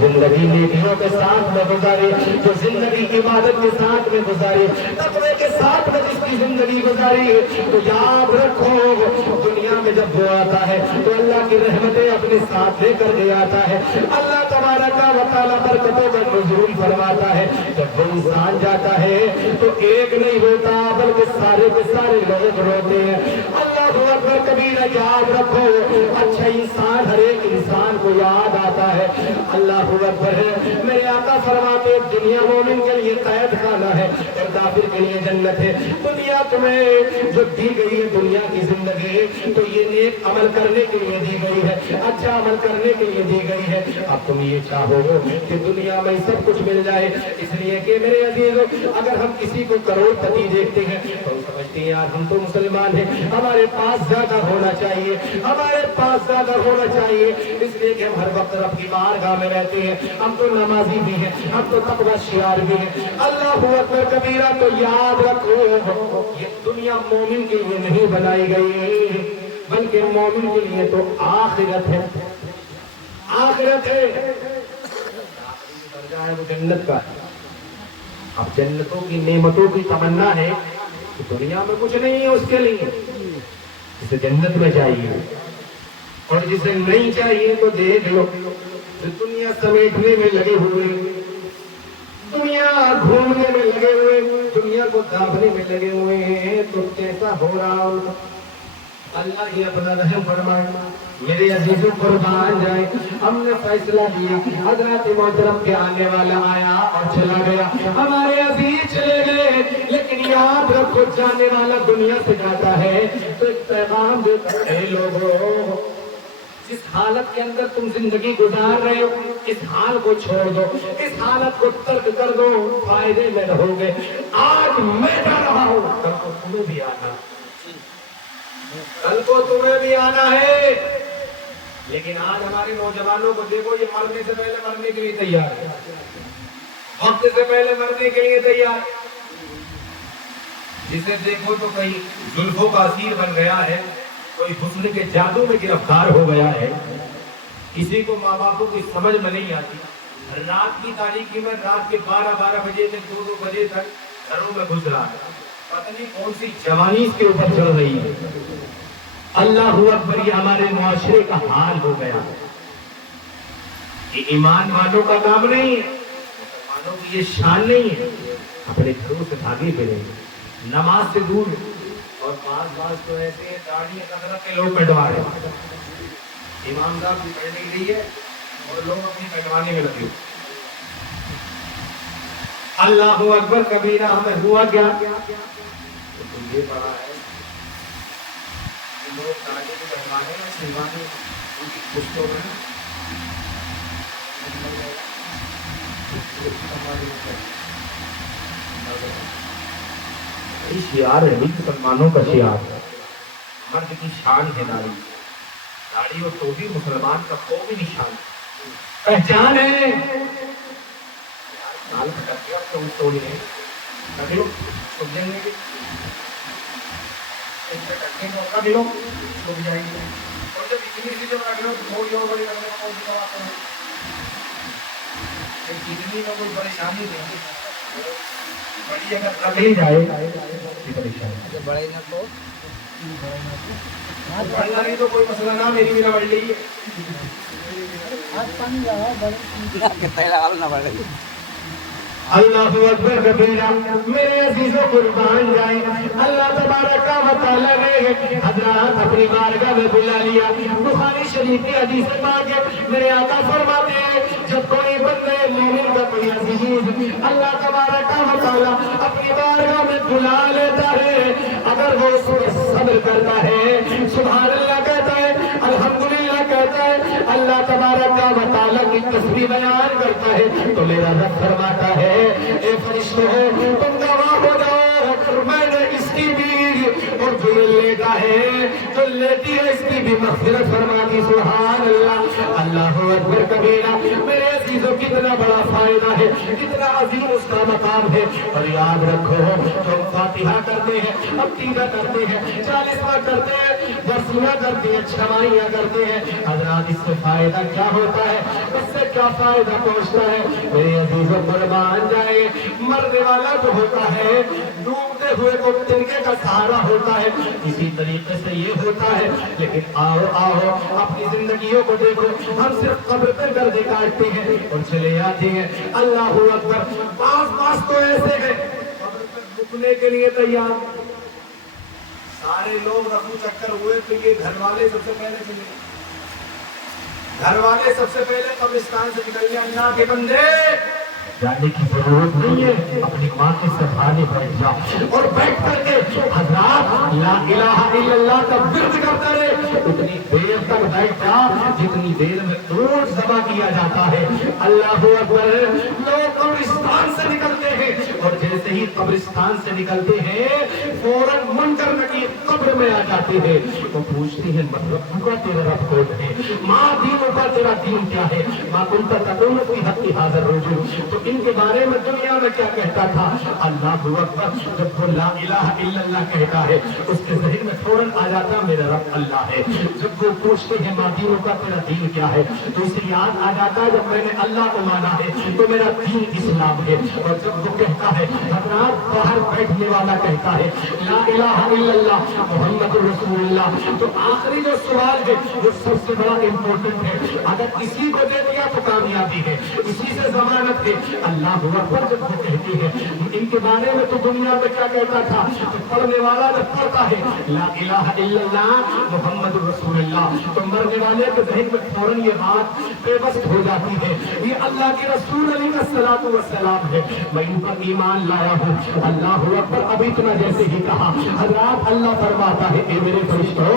जिंदगी नेकियों के साथ में गुजारे, जो जिंदगी इबादत के साथ में गुजारे, तकवे के साथ में जिसकी जिंदगी गुजारी, तो याद रखो दुनिया में जब वो आता है तो अल्लाह की रहमतें अपने साथ लेकर के आता है। अल्लाह तबारक व तआला बरकतों का नुज़ूल फरमाता है। जब वो इंसान जाता है तो एक नहीं रोता बल्कि सारे के सारे लोग रोते हैं। अल्लाह अकबर कबीरा, याद रखो अच्छा इंसान हर एक इंसान को याद आता है। अल्लाह अकबर है। मेरे आका फरमाते दुनिया मोमिन के लिए कैद खाना है और काफिर के लिए जन्नत है। दुनिया तुम्हें जो दी गई है दुनिया की जिंदगी, तो ये नेक अमल करने के लिए दी गई है, अच्छा अमल करने के लिए दी गई है। अब तुम ये चाहो कि दुनिया में सब कुछ मिल जाए, इसलिए कि मेरे अजीजों अगर हम किसी को करोड़पति देखते हैं तो समझते हैं यार हम तो मुसलमान हैं, हमारे पास ज्यादा होना चाहिए, हमारे पास ज्यादा होना चाहिए, इसलिए कि हम हर वक्त रब की बारगाह में रहते हैं, हम तो नमाजी भी हैं, हम तो तकवा शियार भी हैं। अल्लाहू अकबर कबीरा, तो याद रखो ये दुनिया मोमिन के लिए नहीं बनाई गई बल्कि मोमिन के लिए तो आखिरत है, आखिरत है, दर्जा है वो जन्नत का। अब जन्नतों की नेमतों की तमन्ना है कि दुनिया में कुछ नहीं है उसके लिए, जिसे जन्नत में चाहिए, और जिसे नहीं चाहिए तो देख लो जो दुनिया समेटने में लगे हुए, दुनिया घूमने में लगे हुए, दुनिया को दाबने में लगे हुए हैं, तो कैसा हो रहा हो। अल्लाह ये अपना रहम फरमाए। मेरे अजीजों कुर्बान जाए, हमने फैसला लिया, हजरत मोहतरम के आने वाला आया और चला गया, हमारे अजीज चले गए, लेकिन याद रखो जाने वाला दुनिया से जाता है तो एक पैगाम देता है, लोगों जिस हालत के अंदर तुम जिंदगी गुजार रहे हो इस हाल को छोड़ दो, इस हालत को तर्क कर दो, फायदे में रहोगे। आज मैं जा रहा हूं, कल को तुम्हें भी आना, कल को तुम्हें भी आना है। लेकिन आज हमारे नौजवानों को देखो, ये मरने से पहले मरने के लिए तैयार है, वक्त से पहले मरने के लिए तैयार। जिसे देखो तो कहीं जुल्फों का असीर बन गया है, कोई हुस्न के जादू में गिरफ्तार हो गया है, किसी को माँ बापों की समझ में नहीं आती, रात की तारीखी में रात के 12-12 बजे से 2-2 बजे तक घरों में घुस रहा है, पता नहीं कौन सी जवानी इसके ऊपर चल रही है। अल्लाह अकबर, ये हमारे मुआशरे का हाल हो गया। ये ईमान वालों का काम नहीं है, मुसलमानों की ये शान नहीं है, अपने घरों से भागे फिरे, नमाज से दूर, और बाज तो ऐसे दाढ़ी कदरत के लोग कटवा रहे हैं, इमाम साहब की पढ़ने के लिए और लोग अपनी कटवाने में लगे। अल्लाह अकबर कबीरा, हमें हुआ क्या तो ये पढ़ा है लोग दाढ़ी को कटवाने में सिलवाने उनकी पुस्तकों में शियार है, मुसलमानों का शियार, मर्द की शान है दाढ़ी, दाढ़ी और टोपी मुसलमान का कौमी निशान, पहचान है। साल भटक गया तो उस टोली है कभी लोग छुप जाएंगे, कभी लोग छुप जाएंगे, और जब इतनी सी जब रख लो थोड़ी और बड़ी करने का कोई जवाब नहीं, कितनी में कोई परेशानी नहीं, बड़ी अगर रख ही जाए परेशानी, बड़े ना तो बढ़ना नहीं तो कोई मसला ना, मेरी मेरा बढ़ रही है, अल्लाहू अकबर कबीरा। मेरे अजीजों कुर्बान जाए, अल्लाह तबारक व तआला ने हजरत अपनी बारगाह में बुला लिया। बुखारी शरीफ की हदीस पाक है, मेरे आका फरमाते हैं जब कोई बंदे मोमिन का कोई अजीज अल्लाह तबारक व तआला अपनी बारगाह में बुला लेता है, अगर वो सब्र करता है, सुभान अल्लाह कहता है, अल्हम्दुलिल्लाह कहता है, अल्लाह तबारक व तआला की तस्बीह बयान करता है, तो मेरा रब फरमाता है ए फरिश्तों तुम गवाह हो जाओ, मैंने इसकी भी और जो लेता है जो लेती है इसकी भी मग़फ़िरत फरमा दी। सुभान अल्लाह, अल्लाहू अकबर कबीरा। मेरे अज़ीज़ों की कितना बड़ा फायदा है, कितना अजीम उसका मकाम है। और याद रखो जो फातिहा करते हैं, अकीदा करते हैं, चालीसवां करते हैं, दसवां करते हैं, छमाइयाँ करते हैं, हजरात इससे फायदा क्या होता है, इससे क्या फायदा पहुँचता है? मेरे अजीजों कुर्बान जाए, मरने वाला जो होता है डूबते हुए को तिनके का सहारा होता है, इसी तरीके से ये होता है। लेकिन आओ आओ अपनी जिंदगियों को देखो, हम सिर्फ कब्र पे गर्दे काटते हैं और चले जाते हैं। अल्लाह अकबर, पास तो ऐसे हैं रुकने के लिए तैयार, सारे लोग रफू चक्कर हुए तो ये घर वाले सबसे पहले चले, घर वाले सबसे पहले कब्रिस्तान से निकल गए। अल्लाह के बंदे जाने की जरूरत नहीं है, अपनी माँ के सहारे बैठ जाओ और बैठ करके हज़रात ला इलाहा इल्लल्लाह का विर्द करता रहे। उतनी देर तक बैठ जा जितनी देर में ऊँट ज़बह किया जाता है। अल्लाहू अकबर। लोग कब्रिस्तान से निकलते हैं और जैसे ही कब्रिस्तान से निकलते हैं फौरन मुनकर नकीर कब्र में आ जाते हैं। वो पूछती है मतलब का तेरा रब कौन है, माँ दीनों का तेरा दीन क्या है, माँ कुंता तकून की हक़ हाज़िर रुजू। तो इनके बारे में दुनिया में क्या कहता था? अल्लाहू अकबर। जब वो ला इलाहा इल्लल्लाह कहता है उसके ज़हन में फौरन आ जाता मेरा रब अल्लाह है। जब वो पूछते हैं माँ दीनों का तेरा दीन क्या है तो उसे याद आ जाता है जब मैंने अल्लाह को माना है तो मेरा दीन इस्लाम है। और जब वो कहता है हज़रात बाहर बैठने वाला कहता है ला इलाहा इल्लल्लाह मुहम्मद रसूलुल्लाह, तो आखिरी जो सवाल है वो सबसे बड़ा इम्पोर्टेंट है। अगर इसी को दे दिया तो कामयाबी है, इसी से जमानत है। अल्लाह अकबर जब वो कहते हैं इनके बारे में तो दुनिया में क्या कहता था, तो पढ़ने वाला जब पढ़ता है ला इलाहा इल्लल्लाह मुहम्मद रसूलुल्लाह तो मरने वाले के ज़हन में फौरन ये बात बेबस हो जाती है, ये अल्लाह के रसूल अलैहिस्सलातु वस्सलाम है, मैं इन पर ईमान लाया हूँ। अल्लाह अकबर। अब इतना जैसे ही कहा हज़रात अल्लाह फरमाता है ए मेरे फरिश्तों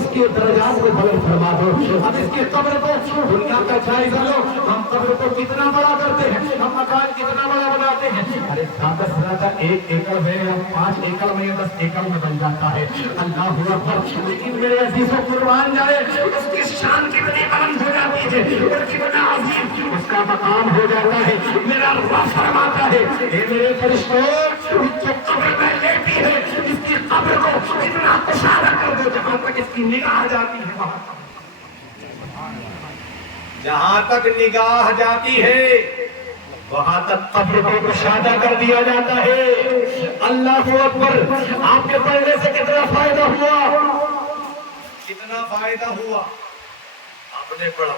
इसके दर्जात को बुलंद फरमा दो। अब इसके कब्र को दुनिया का जायजा लो, हम कब्र को कितना बड़ा करते हैं, हम मकान कितना बड़ा बनाते हैं। अरे ज्यादा 1 एकड़ में या 5 एकड़ में या 10 एकड़ में बन जाता है। अल्लाह अकबर। लेकिन मेरे अजीजों कुर्बान जाए उसकी शान कितनी बुलंद हो जाती है और कितना अजीम उसका मकाम हो जाता है। मेरा रब फरमाता है ए मेरे फरिश्तों जो कब्र में लेटी है इसकी कब्र को इतना कुशादा कर दो जहां तक इसकी निगाह जाती है, वहां जहां तक निगाह जाती है वहां तक कब्र को कुशादा कर दिया जाता है। अल्लाह अकबर। आपके पढ़ने से कितना फायदा हुआ, कितना फायदा हुआ आपने पढ़ा।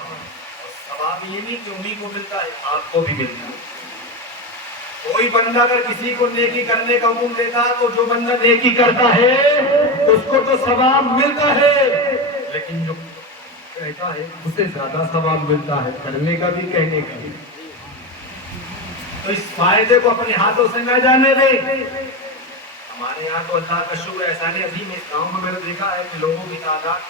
सवाब ये नहीं कि उन्हीं को मिलता है, आपको भी मिलता है। कोई बंदा अगर किसी को नेकी करने का हुक्म देता तो जो बंदा नेकी करता है उसको तो सवाब मिलता है, लेकिन जो कहता है उससे ज्यादा सवाब मिलता है, करने का भी कहने का भी। तो इस फायदे को अपने हाथों से न जाने दे। हमारे यहाँ तो अल्लाह का शुक्र एहसान अजीम है, इस गाँव में मैंने देखा है कि लोगों की तादाद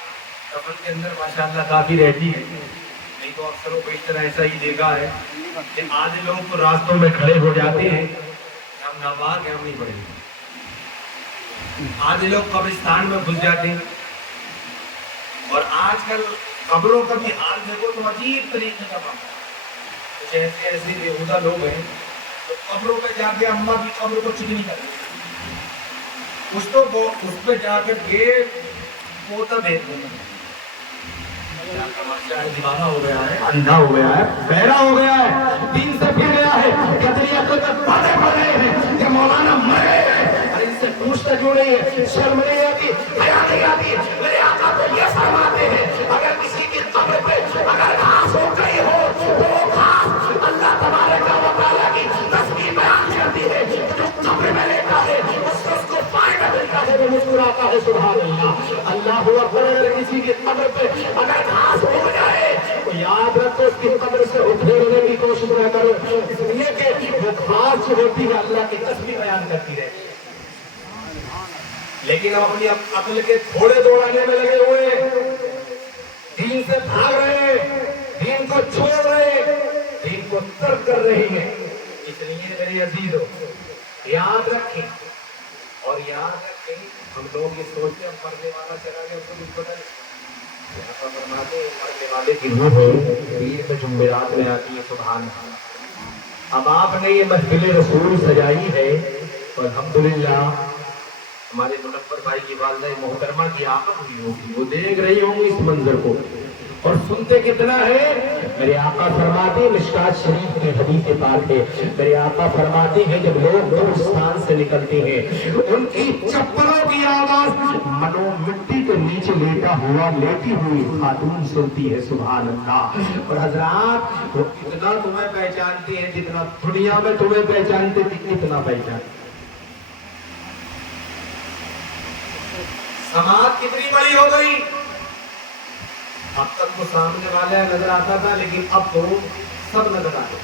कफन के अंदर माशाअल्लाह काफी रहती है। नहीं तो अक्सरों को इस तरह ऐसा ही देखा है कि आधे लोग तो रास्तों में खड़े हो जाते हैं, हम नाबाग हैं हम नहीं पढ़ेंगे। आधे लोग कब्रिस्तान में घुस जाते हैं। और आजकल कब्रों का भी हाल देखो तो अजीब तरीके का बात है। कुछ ऐसे ऐसे बेहुदा लोग हैं तो कब्रों पे जाके अम्मा की कब्र को चिकनी करते हैं, कुछ तो उस पे जाकर के पोता भेज देते। दीवाना हो गया है, अंधा हो गया है, बहरा हो गया है, दीन से फिर गया है, बातें पढ़ रहे हैं कि मौलाना मरे हैं। अरे इससे पूछता क्यों नहीं है, शर्म नहीं आती, हया नहीं आती। मेरे आका तो ये फरमाते हैं अगर किसी की कब्र पे अगर घास हो गई हो तो वो घास अल्लाह तबारक व तआला की तस्बीह बयान करती है। जो कब्र में लेटा है उसको फायदा मिलता है, वो मुस्कुराता है सुभान अल्लाह। अल्लाहू अकबर। अगर किसी की कब्र पे अगर घास हो जाए तो याद रखो उसकी कब्र से उठेरने की कोशिश न करो, इसलिए कि वो घास जो होती है अल्लाह की तस्बीह बयान करती है। लेकिन हम अपनी अक्ल के घोड़े दौड़ाने में लगे हुए, दीन से भाग रहे, दीन को छोड़ रहे, दीन को तर्क कर रहे हैं। इसलिए मेरे अजीजों याद रखें और याद रखें, हम लोग ये सोचते हैं मरने वाला चला गया उसको कुछ पता नहीं। फरमाते मरने वाले की रूह पीर पे जुमेरात में आती है सुभान अल्लाह। اب آپ نے یہ محفل رسول سجائی ہے اور الحمدللہ ہمارے منور بھائی کی والدہ محترمہ کی آمد ہوئی ہوگی، وہ دیکھ رہی ہوں گی اس منظر کو اور سنتے کتنا ہے۔ میرے آقا فرماتے ہیں، مشکات شریف کی حدیث پاک ہے، میرے آقا فرماتے ہیں جب لوگ قبرستان سے نکلتے ہیں ان کی چپلوں کی آواز منو مٹی کے نیچے لیٹی ہوئی خاتون سنتی ہے، سبحان اللہ۔ اور حضرات وہ اتنا تمہیں پہچانتی ہیں جتنا دنیا میں تمہیں پہچانتے تھے، اتنا پہچانتے۔ سماعت کتنی بڑی ہو گئی، اب تک تو سامنے والا نظر آتا تھا لیکن اب تو سب نظر آتے،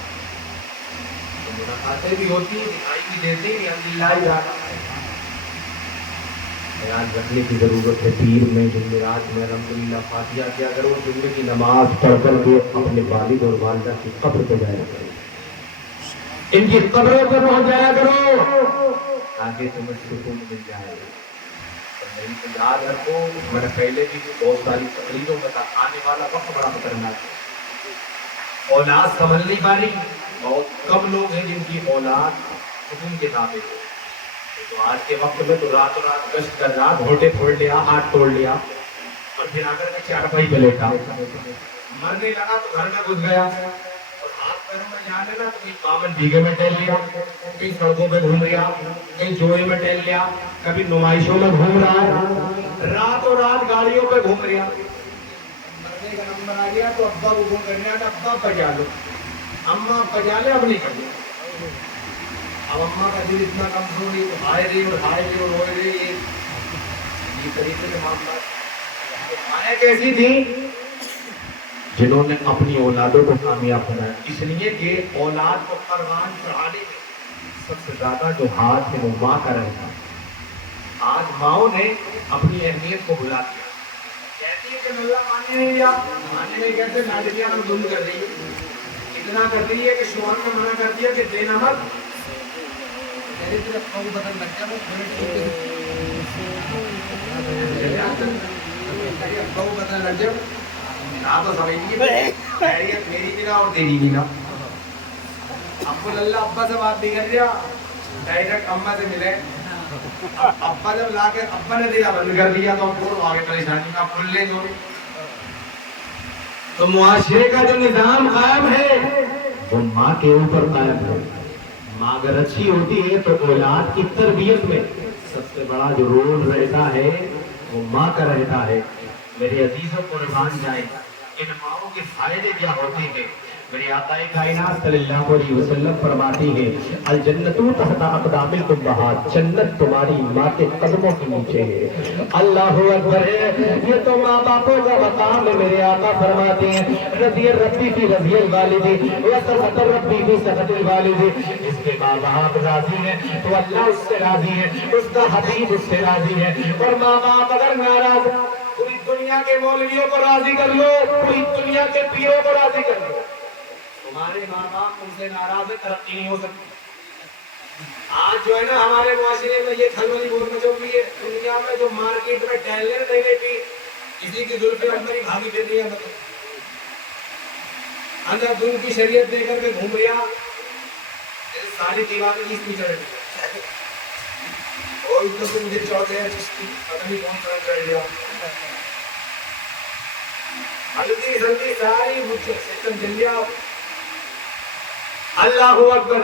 ملاقاتیں بھی ہوتی، دکھائی بھی دیتی، الحمدللہ جاتا ہے۔ یاد رکھنے کی ضرورت ہے، پیر میں جمعرات میں الحمدللہ فاتحہ کیا کرو، جمعے کی نماز پڑھ کر کے اپنے والد اور والدہ کی قبر پہ جایا کرو، ان کی قبروں پہ پہنچ جایا کرو تاکہ تمہیں سکون مل جائے۔ یاد رکھو، میں نے پہلے بھی بہت ساری تقریروں میں کہا، آنے والا وقت بڑا خطرناک ہے، اولاد سنبھل نہیں پا رہی، بہت کم لوگ ہیں جن کی اولاد سکون کے تابع ہو۔ تو آج کے وقت میں تو رات گشت کر رہا، گھوٹے پھوڑ لیا، ہاتھ توڑ لیا اور پھر آ کر کے چارپائی پہ لیٹا، مرنے لگا تو گھر میں گھس گیا اور ہاتھ پیروں میں جانے نا تو کوئی بامن بیگے میں ٹہل لیا، کہیں سڑکوں پہ گھوم رہا، کہیں جوئے میں ٹہل لیا، کبھی نمائشوں میں گھوم رہا ہے، راتوں رات گاڑیوں پہ گھوم رہا۔ مرنے کا نمبر آ گیا تو ابا کو فون کرنے آتا، ابا بجا لو، اماں بجا لے، اب نہیں کرنا۔ اب اماں کا دل اتنا کمزور ہے، ہائے رہی اور روئے رہی، یہ طریقے سے معاملات۔ مائیں کیسی تھی جنہوں نے اپنی اولادوں کو کامیاب بنایا، اس لیے کہ اولاد کو پروان چڑھانے میں سب سے زیادہ جو ہاتھ ہے وہ ماں کا رہتا ہے۔ آج ماؤں نے اپنی اہمیت کو بھلا دیا، کہتی ہے کہ اللہ ماننے نہیں دیا، ماننے میں کہتے نادریاں میں ظلم کر رہی ہے، اتنا کر رہی ہے کہ شوہر نے منع کر دیا کہ دینا مت، بدل لگ گیا بدل لگ جائے نہ تو سمجھ خیریت میری بھی نہ اور تیری بھی نہ۔ ابو اللہ ابا سے بات نہیں کر رہا، ڈائریکٹ اماں سے ملے، ابا جب لا کے ابا نے دیا بند کر دیا تو اب آگے پریشانی کا کھل لے جو۔ تو معاشرے کا جو نظام قائم ہے وہ ماں کے اوپر قائم ہے۔ ماں اگر اچھی ہوتی ہے تو اولاد کی تربیت میں سب سے بڑا جو رول رہتا ہے وہ ماں کا رہتا ہے۔ میرے عزیزوں قربان جائیں، ان ماؤں کے فائدے کیا ہوتے ہیں؟ میرے آقا کائنات صلی اللہ علیہ وسلم فرماتے ہیں، الجنت تحت اقدام الامہات، جنت تمہاری ماں کے قدموں کے نیچے ہے۔ اللہ اکبر ہے، یہ تو ماں باپوں کا مقام ہے۔ میرے آقا فرماتے ہیں، رضی ربی فی رضی الوالد وسخط ربی فی سخط الوالد، جس کے ماں باپ راضی ہیں تو اللہ اس سے راضی ہے، اس کا حبیب اس سے راضی ہے، اور ماں باپ اگر ناراض، پوری دنیا کے مولویوں کو راضی کر لو، پوری دنیا کے پیروں کو راضی کر لو، تمہارے ماں باپ تم سے ناراض ہے، ترقی نہیں ہو سکتی۔ آج جو ہے نا ہمارے معاشرے میں یہ کھلبلی بہت مچ ہوئی ہے، دنیا میں جو مارکیٹ میں ٹہلنے نہیں لیتی، کسی کی زلفیں ہماری بھاگی پھر رہی ہے، مطلب اندر دن کی شریعت دے کر کے گھوم رہا، ساری دیواریں اس پیچھے رہتی اور ادھر سے مجھے چوتے ہیں چشتی، پتہ نہیں کون سا چڑھ گیا، ہلدی سلدی ساری سسٹم چل گیا۔ اللہ اکبر،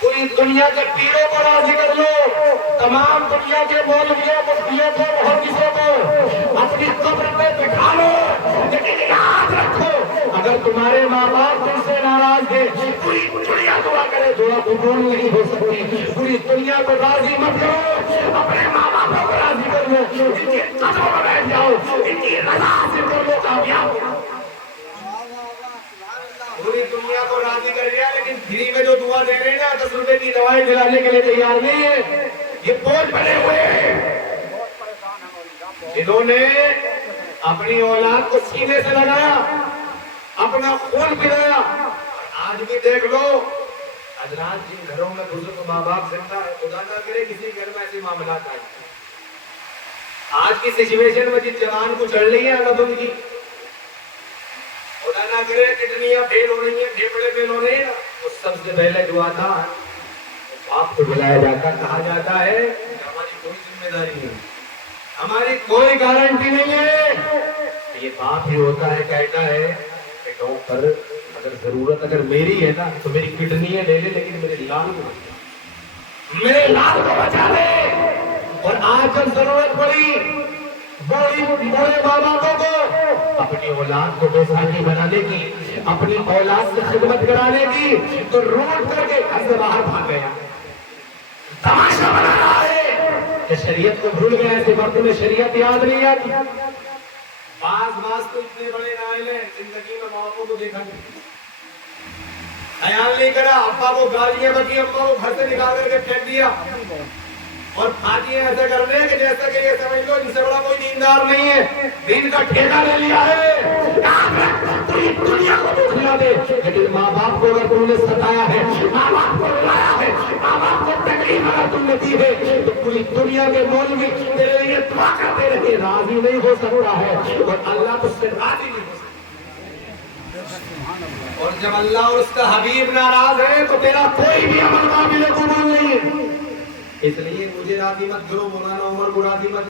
پوری دنیا کے پیروں کو راضی کر لو، تمام دنیا کے مولویوں مفتیوں کو محدثوں کو اپنی قبر پہ بٹھا لو، لیکن یاد رکھو اگر تمہارے ماں باپ تم سے ناراض ہیں، پوری دنیا دعا کرے، دعا قبول نہیں ہو سکتی۔ پوری دنیا کو راضی مت کرو، اپنے ماں باپوں کو راضی کر لو، ان کے قدموں میں بیٹھ جاؤ، ان کی رضا حاصل کر لو، کامیاب ہو۔ پوری دنیا کو راضی کر لیا لیکن فری میں جو دعا دے رہے ہیں نا 10 روپے کی دوائی دلانے کے لیے تیار نہیں ہے، یہ بوجھ بنے ہوئے ہیں جنہوں نے اپنی اولاد کو سینے سے لگایا، اپنا خون پلایا۔ آج بھی دیکھ لو حضرات، جن گھروں میں بزرگ ماں باپ زندہ ہے، خدا نہ کرے کسی گھر میں ایسے معاملات آئے، آج کی سچویشن میں جس جوان کو چڑھ رہی ہے اگر ان کی خدا نہ نہ کرے کڈنیاں فیل ہو رہی ہیں پھیپڑے فیل ہو رہے ہیں تو سب سے پہلے جو آتا ہے باپ کو بلایا جاتا کہا جاتا ہے ہماری کوئی ذمہ داری نہیں ہماری کوئی گارنٹی نہیں ہے یہ باپ ہی ہوتا ہے کہتا ہے کہ ڈاکٹر اگر ضرورت اگر میری ہے نا تو میری کڈنیاں لے لے لیکن میرے لال کو میرے لال کو بچا لے اور آج جب ضرورت پڑی بڑے ماں باپوں کو اپنی اولاد کو بیساکھی بنانے کی اپنی اولاد سے خدمت کرانے کی تو روڈ کر کے گھر سے باہر بھاگ گیا تماشا بنا رہا ہے کہ شریعت کو بھول گیا ایسے وقت میں شریعت یاد نہیں آتی بعض تو اتنے بڑے نائل ہیں زندگی میں باپوں کو دیکھا نہیں خیال نہیں کرا ابا کو گالیاں بکی ابا کو گھر سے نکال کر کے پھینک دیا اور پھاتی ہیں ایسے کرنے کہ جیسا کہ یہ سمجھ لو ان سے بڑا کوئی دیندار نہیں ہے دین کا ٹھیکہ لے لیا ہے تو یہ دنیا کو تو کھلا دے لیکن ماں باپ کو اگر تم نے ستایا ہے ماں باپ کو رلایا ہے ماں باپ کو تکلیف اگر تم نے دی ہے تو پوری دنیا کے مولوی تیرے لیے دعا کرتے رہے راضی نہیں ہو سکتا ہے اور اللہ تجھ سے راضی نہیں ہو سکتا اور جب اللہ اور اس کا حبیب ناراض ہے تو تیرا کوئی بھی عمل قابل قبول نہیں ہے اس لیے مجھے راضی مت کرو مولانا عمر کو راضی مت